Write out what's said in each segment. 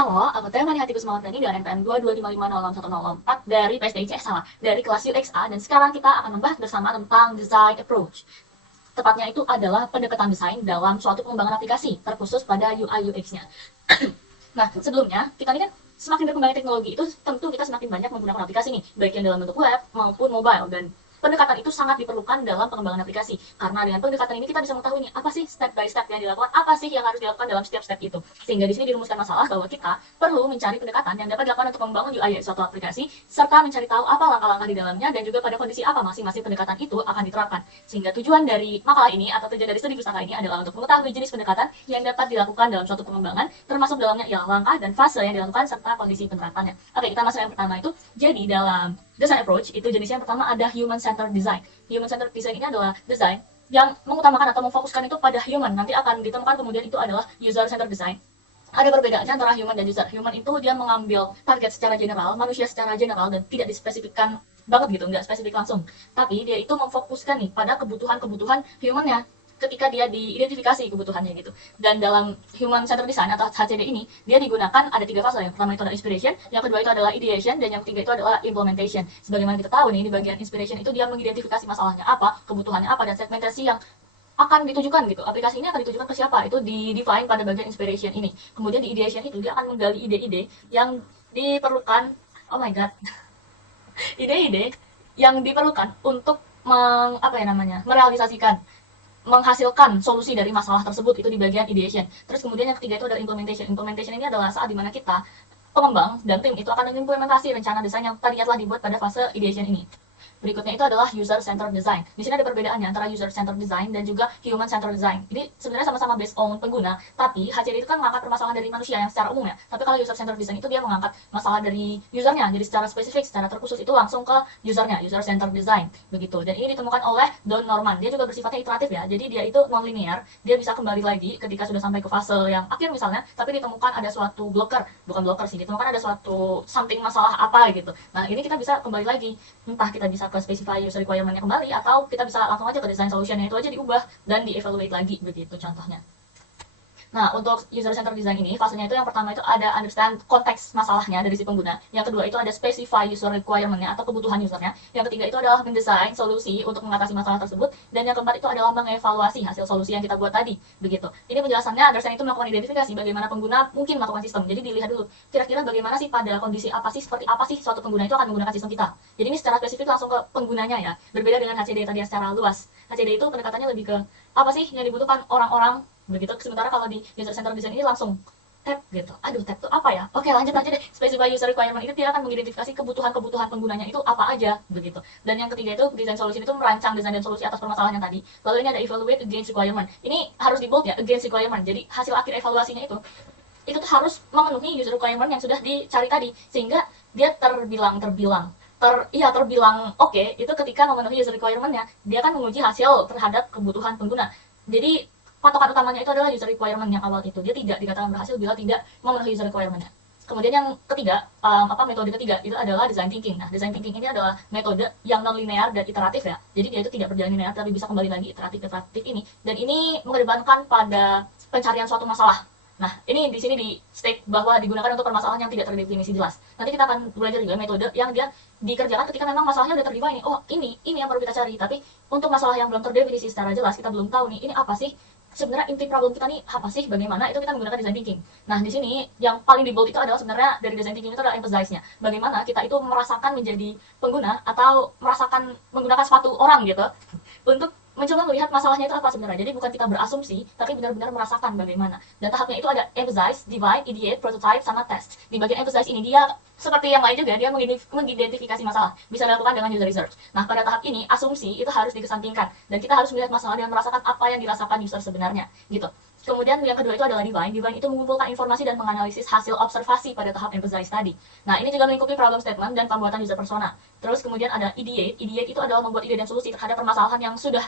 Halo, aku Teh Mani Hatiku Semangat Dani dari NPM 225506104 dari PSDIC, dari kelas UXA, dan sekarang kita akan membahas bersama tentang design approach. Tepatnya itu adalah pendekatan desain dalam suatu pengembangan aplikasi, terkhusus pada UI UX-nya. Nah, sebelumnya, kita ini kan semakin berkembangnya teknologi itu tentu kita semakin banyak menggunakan aplikasi nih, baik yang dalam bentuk web maupun mobile, dan pendekatan itu sangat diperlukan dalam pengembangan aplikasi, karena dengan pendekatan ini kita bisa mengetahui nih, apa sih step by step yang dilakukan, apa sih yang harus dilakukan dalam setiap step itu. Sehingga di sini dirumuskan masalah bahwa kita perlu mencari pendekatan yang dapat dilakukan untuk membangun UI suatu aplikasi, serta mencari tahu apa langkah-langkah di dalamnya dan juga pada kondisi apa masing-masing pendekatan itu akan diterapkan. Sehingga tujuan dari makalah ini atau tujuan dari studi pustaka ini adalah untuk mengetahui jenis pendekatan yang dapat dilakukan dalam suatu pengembangan, termasuk dalamnya ialah langkah dan fase yang dilakukan serta kondisi penerapannya. Oke, kita masuk yang pertama itu. Jadi dalam design approach itu jenisnya yang pertama ada human centered design. Human centered design ini adalah desain yang mengutamakan atau memfokuskan itu pada human. Nanti akan ditemukan kemudian itu adalah user centered design. Ada perbedaannya antara human dan user. Human itu dia mengambil target secara general, manusia secara general, dan tidak dispesifikkan banget gitu, nggak spesifik langsung. Tapi dia itu memfokuskan nih pada kebutuhan-kebutuhan humannya ketika dia diidentifikasi kebutuhannya gitu. Dan dalam human centered design atau HCD ini, dia digunakan ada 3 fase. Yang pertama itu adalah inspiration, yang kedua itu adalah ideation, dan yang ketiga itu adalah implementation. Sebagaimana kita tahu nih, di bagian inspiration itu dia mengidentifikasi masalahnya apa, kebutuhannya apa, dan segmentasi yang akan ditujukan gitu. Aplikasi ini akan ditujukan ke siapa? Itu di-define pada bagian inspiration ini. Kemudian di ideation itu dia akan menggali ide-ide yang diperlukan, oh my god, ide-ide yang diperlukan untuk merealisasikan, menghasilkan solusi dari masalah tersebut, itu di bagian ideation. Terus kemudian yang ketiga itu adalah implementation. Implementation ini adalah saat dimana kita, pengembang dan tim itu akan mengimplementasi rencana desain yang tadinya telah dibuat pada fase ideation ini. Berikutnya itu adalah user centered design. Di sini ada perbedaannya antara user centered design dan juga human centered design. Ini sebenarnya sama-sama based on pengguna, tapi HCD itu kan mengangkat permasalahan dari manusia yang secara umum ya. Tapi kalau user centered design itu dia mengangkat masalah dari usernya, jadi secara spesifik, secara terkhusus itu langsung ke usernya, user centered design begitu. Dan ini ditemukan oleh Don Norman. Dia juga bersifatnya iteratif ya. Jadi dia itu non linear, dia bisa kembali lagi ketika sudah sampai ke fase yang akhir misalnya, tapi ditemukan ada suatu blocker, bukan blocker sih, ditemukan ada suatu something masalah apa gitu. Nah, ini kita bisa kembali lagi, entah kita bisa ke specify user requirement-nya kembali, atau kita bisa langsung aja ke design solution-nya itu aja diubah dan di-evaluate lagi begitu contohnya. Nah, untuk user centered design ini, fasenya itu yang pertama itu ada understand konteks masalahnya dari si pengguna. Yang kedua itu ada specify user requirement-nya atau kebutuhan usernya. Yang ketiga itu adalah mendesain solusi untuk mengatasi masalah tersebut. Dan yang keempat itu adalah mengevaluasi hasil solusi yang kita buat tadi. Begitu. Ini penjelasannya, understand itu melakukan identifikasi bagaimana pengguna mungkin melakukan sistem. Jadi dilihat dulu, kira-kira bagaimana sih pada kondisi apa sih, seperti apa sih suatu pengguna itu akan menggunakan sistem kita. Jadi ini secara spesifik langsung ke penggunanya ya. Berbeda dengan HCD tadi secara luas. HCD itu pendekatannya lebih ke apa sih yang dibutuhkan orang-orang begitu. Sementara kalau di user centered design ini langsung tab gitu. Aduh, tab itu apa ya? Oke, lanjut aja deh. Specify user requirement itu dia akan mengidentifikasi kebutuhan-kebutuhan penggunanya itu apa aja begitu. Dan yang ketiga itu design solution itu merancang desain dan solusi atas permasalahan yang tadi. Lalu ini ada evaluate against requirement. Ini harus di bold ya, against requirement. Jadi hasil akhir evaluasinya itu tuh harus memenuhi user requirement yang sudah dicari tadi, sehingga dia terbilang oke, itu ketika memenuhi user requirement-nya, dia akan menguji hasil terhadap kebutuhan pengguna. Jadi patokan utamanya itu adalah user requirement yang awal itu. Dia tidak dikatakan berhasil bila tidak memenuhi user requirement-nya. Kemudian yang ketiga, metode ketiga itu adalah design thinking. Nah, design thinking ini adalah metode yang non linear dan iteratif ya. Jadi dia itu tidak berjalan linear tapi bisa kembali lagi iteratif ini. Dan ini mengedepankan pada pencarian suatu masalah. Nah, ini di sini di state bahwa digunakan untuk permasalahan yang tidak terdefinisi jelas. Nanti kita akan belajar juga metode yang dia dikerjakan ketika memang masalahnya udah terdefine nih. Oh, ini yang perlu kita cari. Tapi untuk masalah yang belum terdefinisi secara jelas, kita belum tahu nih, ini apa sih? Sebenarnya inti problem kita nih apa sih, bagaimana, itu kita menggunakan design thinking. Nah, di sini yang paling di bold itu adalah sebenarnya dari design thinking itu adalah empathize-nya. Bagaimana kita itu merasakan menjadi pengguna atau merasakan menggunakan sepatu orang gitu untuk mencoba melihat masalahnya itu apa sebenarnya. Jadi bukan kita berasumsi, tapi benar-benar merasakan bagaimana. Dan tahapnya itu ada empathize, divide, ideate, prototype, sama test. Di bagian empathize ini dia seperti yang lain juga, dia mengidentifikasi masalah. Bisa dilakukan dengan user research. Nah, pada tahap ini, asumsi itu harus dikesampingkan. Dan kita harus melihat masalah dan merasakan apa yang dirasakan user sebenarnya. Gitu. Kemudian yang kedua itu adalah divine. Divine itu mengumpulkan informasi dan menganalisis hasil observasi pada tahap empathize tadi. Nah, ini juga melingkupi problem statement dan pembuatan user persona. Terus kemudian ada ideate. Ideate itu adalah membuat ide dan solusi terhadap permasalahan yang sudah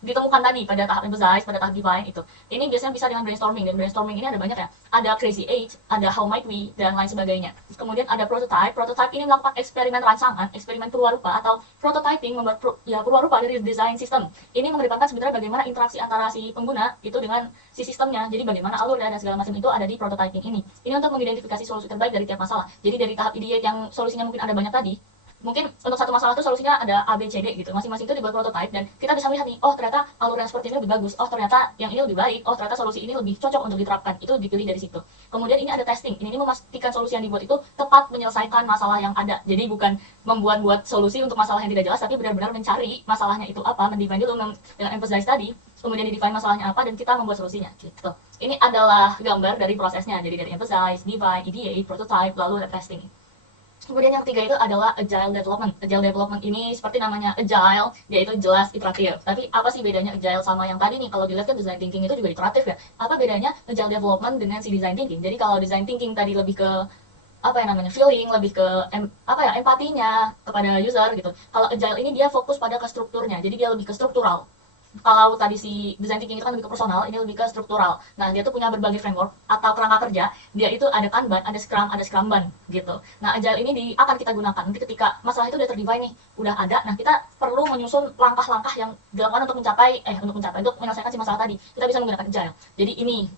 ditemukan tadi pada tahap emphasize, pada tahap define itu. Ini biasanya bisa dengan brainstorming, dan brainstorming ini ada banyak ya. Ada crazy eight, ada how might we, dan lain sebagainya. Kemudian ada prototype. Prototype ini melakukan eksperimen rancangan, eksperimen purwarupa atau prototyping, membuat purwarupa dari design system. Ini mengedepankan sebenarnya bagaimana interaksi antara si pengguna itu dengan si sistemnya. Jadi bagaimana alurnya dan segala macam itu ada di prototyping ini. Ini untuk mengidentifikasi solusi terbaik dari tiap masalah. Jadi dari tahap ideate yang solusinya mungkin ada banyak tadi, mungkin untuk satu masalah itu solusinya ada A, B, C, D gitu. Masing-masing itu dibuat prototype dan kita bisa melihat nih, oh ternyata alur yang seperti ini lebih bagus, oh ternyata yang ini lebih baik, oh ternyata solusi ini lebih cocok untuk diterapkan. Itu dipilih dari situ. Kemudian ini ada testing. Ini memastikan solusi yang dibuat itu tepat menyelesaikan masalah yang ada. Jadi bukan membuat solusi untuk masalah yang tidak jelas, tapi benar-benar mencari masalahnya itu apa, mendefine dulu dengan emphasize tadi, kemudian di-define masalahnya apa, dan kita membuat solusinya gitu. Ini adalah gambar dari prosesnya. Jadi dari emphasize, define, ideate, prototype, lalu ada testing. Kemudian yang ketiga itu adalah agile development. Agile development ini seperti namanya agile, yaitu jelas iteratif. Tapi apa sih bedanya agile sama yang tadi nih? Kalau dilihat kan design thinking itu juga iteratif ya. Apa bedanya agile development dengan si design thinking? Jadi kalau design thinking tadi lebih ke apa yang namanya feeling, lebih ke empatinya kepada user gitu. Kalau agile ini dia fokus pada ke strukturnya. Jadi dia lebih ke struktural. Kalau tadi si design thinking itu kan lebih ke personal, ini lebih ke struktural. Nah, dia tuh punya berbagai framework atau kerangka kerja. Dia itu ada Kanban, ada Scrumban gitu. Nah, agile ini akan kita gunakan nanti ketika masalah itu udah terdefine nih, udah ada. Nah, kita perlu menyusun langkah-langkah yang dilakukan untuk menyelesaikan si masalah tadi. Kita bisa menggunakan agile. Jadi ini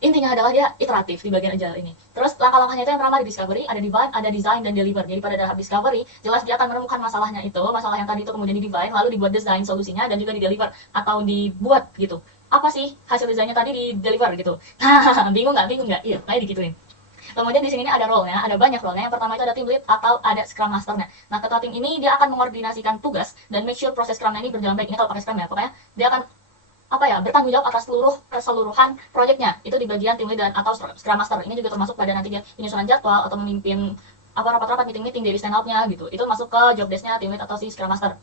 intinya adalah dia iteratif di bagian agile ini. Terus langkah-langkahnya itu yang pertama di discovery, ada define, ada design, dan deliver. Jadi pada tahap discovery, jelas dia akan menemukan masalahnya itu, masalah yang tadi itu kemudian di define, lalu dibuat design solusinya, dan juga di deliver atau dibuat gitu. Apa sih hasil desainnya tadi di deliver gitu? Bingung nggak? Iya, kayak digituin. Kemudian di sini ada role-nya, ada banyak role-nya. Yang pertama itu ada team lead atau ada scrum master-nya. Nah, ketua tim ini dia akan mengordinasikan tugas dan make sure proses scrum-nya ini berjalan baik. Ini kalau pakai scrum ya, pokoknya dia akan bertanggung jawab atas keseluruhan proyeknya itu di bagian tim lead dan atau scrum master. Ini juga termasuk pada nantinya penyusunan jadwal atau memimpin rapat-rapat meeting gitu, stand up-nya gitu. Itu masuk ke job desk-nya tim lead atau si scrum master.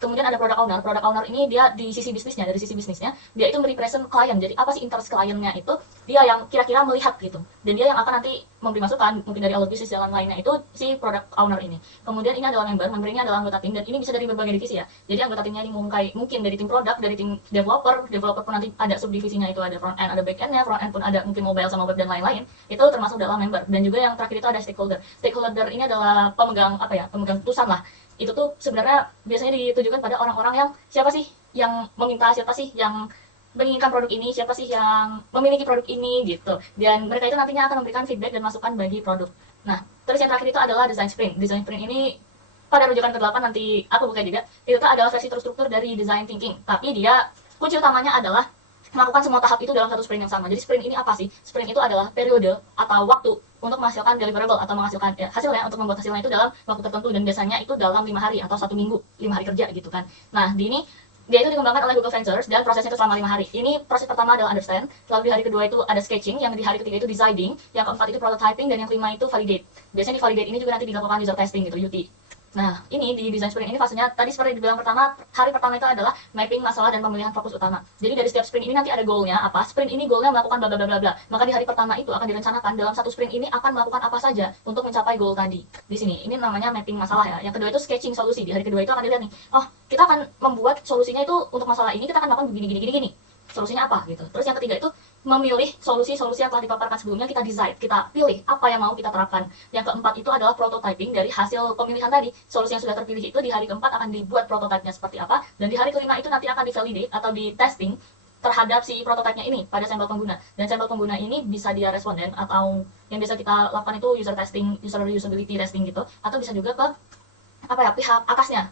Kemudian ada product owner. Product owner ini dia di sisi bisnisnya, dari sisi bisnisnya dia itu merepresent klien. Jadi apa sih interest kliennya itu dia yang kira-kira melihat gitu. Dan dia yang akan nanti memberi masukan mungkin dari alur bisnis dan lainnya itu si product owner ini. Kemudian ini adalah member ini adalah anggota tim dan ini bisa dari berbagai divisi ya. Jadi anggota timnya ini mungkin dari tim product, dari tim developer pun nanti ada subdivisinya itu ada front end, ada back end-nya, front end pun ada mungkin mobile sama web dan lain-lain. Itu termasuk dalam member. Dan juga yang terakhir itu ada stakeholder. Stakeholder ini adalah pemegang keputusan lah. Itu tuh sebenarnya biasanya ditujukan pada orang-orang yang siapa sih yang meminta, siapa sih yang menginginkan produk ini, siapa sih yang memiliki produk ini gitu. Dan mereka itu nantinya akan memberikan feedback dan masukan bagi produk. Nah, terus yang terakhir itu adalah design sprint. Design sprint ini pada rujukan ke-8 nanti aku buka juga. Itu tuh adalah versi terstruktur dari design thinking. Tapi dia kunci utamanya adalah melakukan semua tahap itu dalam satu sprint yang sama. Jadi sprint ini apa sih? Sprint itu adalah periode atau waktu untuk menghasilkan deliverable atau menghasilkan hasilnya, untuk membuat hasilnya itu dalam waktu tertentu, dan biasanya itu dalam 5 hari atau 1 minggu, 5 hari kerja gitu kan. Nah, di ini dia itu dikembangkan oleh Google Ventures dan prosesnya itu selama 5 hari. Ini proses pertama adalah understand, lalu di hari kedua itu ada sketching, yang di hari ketiga itu designing, yang keempat itu prototyping, dan yang kelima itu validate. Biasanya di validate ini juga nanti dilakukan user testing gitu, UT. Nah, ini di design sprint ini fasenya tadi seperti dibilang pertama, hari pertama itu adalah mapping masalah dan pemilihan fokus utama. Jadi dari setiap sprint ini nanti ada goalnya apa? Sprint ini goalnya melakukan bla bla bla bla. Maka di hari pertama itu akan direncanakan dalam satu sprint ini akan melakukan apa saja untuk mencapai goal tadi. Di sini ini namanya mapping masalah ya. Yang kedua itu sketching solusi. Di hari kedua itu akan dilihat nih, oh kita akan membuat solusinya itu untuk masalah ini kita akan melakukan begini. Solusinya apa gitu. Terus yang ketiga itu memilih solusi-solusi yang telah dipaparkan sebelumnya, kita design, kita pilih apa yang mau kita terapkan. Yang keempat itu adalah prototyping. Dari hasil pemilihan tadi, solusi yang sudah terpilih itu di hari keempat akan dibuat prototipenya seperti apa, dan di hari kelima itu nanti akan divalidate atau di testing terhadap si prototipenya ini pada sampel pengguna. Dan sampel pengguna ini bisa dia responden atau yang biasa kita lakukan itu user testing, usability testing gitu, atau bisa juga ke pihak atasnya,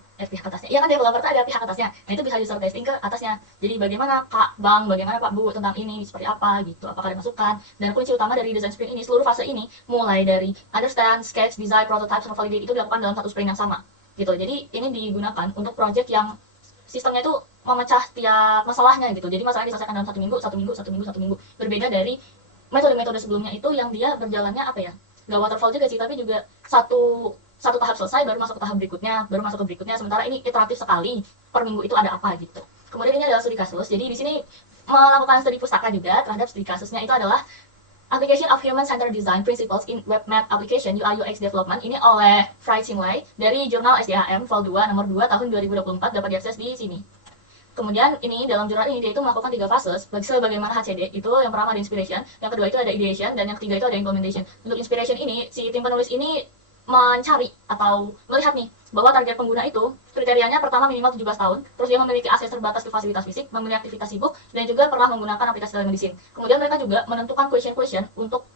iya kan developer tuh ada pihak atasnya, nah itu bisa user testing ke atasnya. Jadi bagaimana Kak Bang, bagaimana Pak Bu tentang ini, seperti apa gitu, apakah ada masukan. Dan kunci utama dari design sprint ini, seluruh fase ini mulai dari understand, sketch, design, prototype, sama validate itu dilakukan dalam satu sprint yang sama gitu. Jadi ini digunakan untuk project yang sistemnya itu memecah tiap masalahnya gitu. Jadi masalahnya diselesaikan dalam 1 minggu. Berbeda dari metode-metode sebelumnya itu yang dia berjalannya nggak waterfall juga sih, tapi juga satu tahap selesai baru masuk ke tahap berikutnya, sementara ini iteratif sekali, per minggu itu ada apa gitu. Kemudian ini adalah studi kasus. Jadi di sini melakukan studi pustaka juga terhadap studi kasusnya, itu adalah Application of Human-Centered Design Principles in Web Map Application UI UX Development. Ini oleh Fry Chin Lei dari jurnal SDHM Vol 2 nomor 2 tahun 2024, dapat diakses di sini. Kemudian ini dalam jurnal ini dia itu melakukan 3 fase sebagaimana HCD. Itu yang pertama ada inspiration, yang kedua itu ada ideation, dan yang ketiga itu ada implementation. Untuk inspiration ini si tim penulis ini mencari atau melihat nih bahwa target pengguna itu kriterianya pertama minimal 17 tahun, terus dia memiliki akses terbatas ke fasilitas fisik, memiliki aktivitas sibuk, dan juga pernah menggunakan aplikasi telemedicine. Kemudian mereka juga menentukan question untuk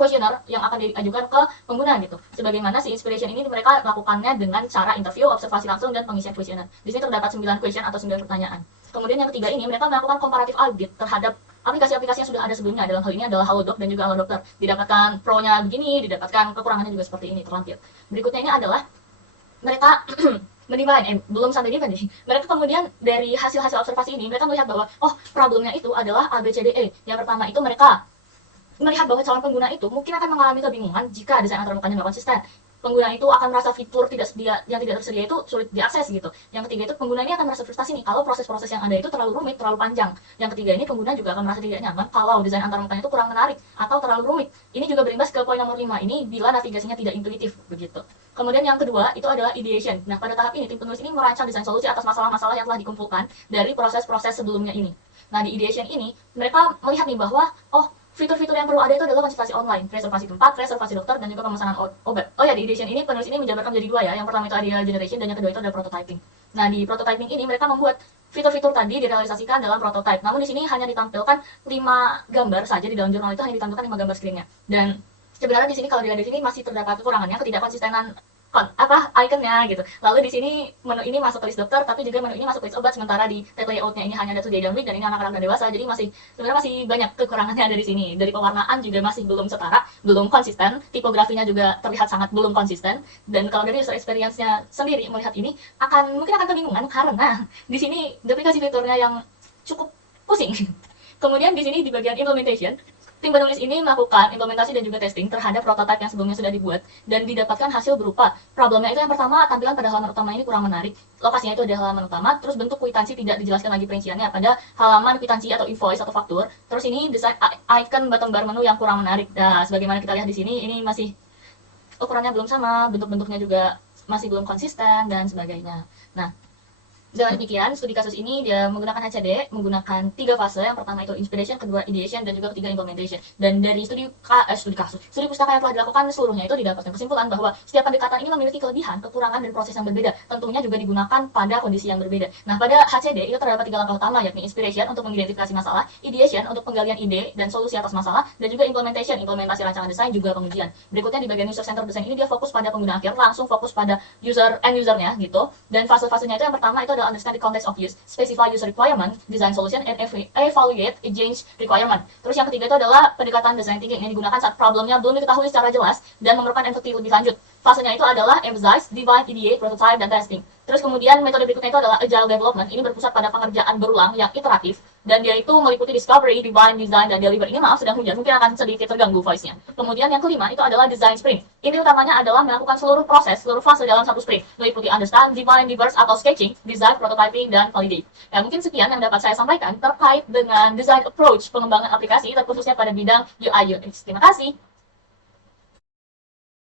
questionnaire yang akan diajukan ke pengguna gitu. Sebagaimana si inspiration ini mereka lakukannya dengan cara interview, observasi langsung, dan pengisian questionnaire. Di sini terdapat 9 question atau 9 pertanyaan. Kemudian yang ketiga ini mereka melakukan comparative audit terhadap aplikasi-aplikasi yang sudah ada sebelumnya. Dalam hal ini adalah Halodoc dan juga Halodokter. Didapatkan pro-nya begini, didapatkan kekurangannya juga seperti ini terlampir. Berikutnya ini adalah mereka mendivine, belum sampai divine nih. Mereka kemudian dari hasil-hasil observasi ini mereka melihat bahwa problemnya itu adalah ABCDE. Yang pertama itu mereka melihat bahwa calon pengguna itu mungkin akan mengalami kebingungan jika desain antarmukanya nggak konsisten. Pengguna itu akan merasa fitur yang tidak tersedia itu sulit diakses gitu. Yang ketiga itu pengguna ini akan merasa frustasi nih kalau proses-proses yang ada itu terlalu rumit, terlalu panjang. Yang ketiga ini pengguna juga akan merasa tidak nyaman kalau desain antarmukanya itu kurang menarik atau terlalu rumit. Ini juga berimbas ke poin nomor 5 ini bila navigasinya tidak intuitif begitu. Kemudian yang kedua itu adalah ideation. Nah, pada tahap ini tim penulis ini merancang desain solusi atas masalah-masalah yang telah dikumpulkan dari proses-proses sebelumnya ini. Nah, di ideation ini mereka melihat nih bahwa fitur-fitur yang perlu ada itu adalah konsultasi online, reservasi tempat, reservasi dokter, dan juga pemesanan obat. Di edition ini penulis ini menjabarkan menjadi 2 ya. Yang pertama itu ideal generation dan yang kedua itu ada prototyping. Nah, di prototyping ini mereka membuat fitur-fitur tadi direalisasikan dalam prototype. Namun di sini hanya ditampilkan 5 gambar saja, di dalam jurnal itu hanya ditampilkan 5 gambar screennya. Dan sebenarnya di sini kalau dilihat di sini masih terdapat kekurangannya, ketidakkonsistenan ikonnya gitu. Lalu di sini menu ini masuk ke list dokter, tapi juga menu ini masuk ke list obat, sementara di tab layoutnya ini hanya ada today dan week, dan ini anak-anak dan dewasa. Jadi sebenarnya masih banyak kekurangannya ada di sini. Dari pewarnaan juga masih belum setara, belum konsisten, tipografinya juga terlihat sangat belum konsisten. Dan kalau dari user experience-nya sendiri melihat ini mungkin akan kebingungan karena di sini duplikasi fiturnya yang cukup pusing. Kemudian di sini di bagian implementation, tim penulis ini melakukan implementasi dan juga testing terhadap prototipe yang sebelumnya sudah dibuat dan didapatkan hasil berupa problemnya itu yang pertama, tampilan pada halaman utama ini kurang menarik. Lokasinya itu ada halaman utama, terus bentuk kwitansi tidak dijelaskan lagi perinciannya pada halaman kwitansi atau invoice atau faktur. Terus ini desain icon bottom bar menu yang kurang menarik. Nah, sebagaimana kita lihat di sini, ini masih ukurannya belum sama, bentuk-bentuknya juga masih belum konsisten dan sebagainya. Nah, dengan demikian, studi kasus ini dia menggunakan HCD, menggunakan 3 fase. Yang pertama itu inspiration, kedua ideation, dan juga ketiga implementation. Dan dari studi pustaka yang telah dilakukan seluruhnya itu didapatkan kesimpulan bahwa setiap pendekatan ini memiliki kelebihan, kekurangan, dan proses yang berbeda. Tentunya juga digunakan pada kondisi yang berbeda. Nah, pada HCD itu terdapat 3 langkah utama, yakni inspiration untuk mengidentifikasi masalah, ideation untuk penggalian ide dan solusi atas masalah, dan juga implementation, implementasi rancangan desain juga pengujian. Berikutnya di bagian user center design ini dia fokus pada pengguna akhir, langsung fokus pada end usernya gitu. Dan fase-fasenya itu yang pertama itu understand the context of use, specify user requirement, design solution, and evaluate a change requirement. Terus yang ketiga itu adalah pendekatan design thinking yang digunakan saat problemnya belum diketahui secara jelas dan memerlukan empathy lebih lanjut. Fasenya itu adalah emphasize, define, ideate, prototype, dan testing. Terus kemudian metode berikutnya itu adalah agile development. Ini berpusat pada pengerjaan berulang yang iteratif dan dia itu meliputi discovery, define, design, dan deliver. Ini sedang hujan, mungkin akan sedikit terganggu voice-nya. Kemudian yang kelima itu adalah design sprint. Ini utamanya adalah melakukan seluruh fase dalam satu sprint, meliputi understand, define, reverse, atau sketching, design, prototyping, dan validate. Ya, mungkin sekian yang dapat saya sampaikan terkait dengan design approach pengembangan aplikasi, terkhususnya pada bidang UI UX. Terima kasih.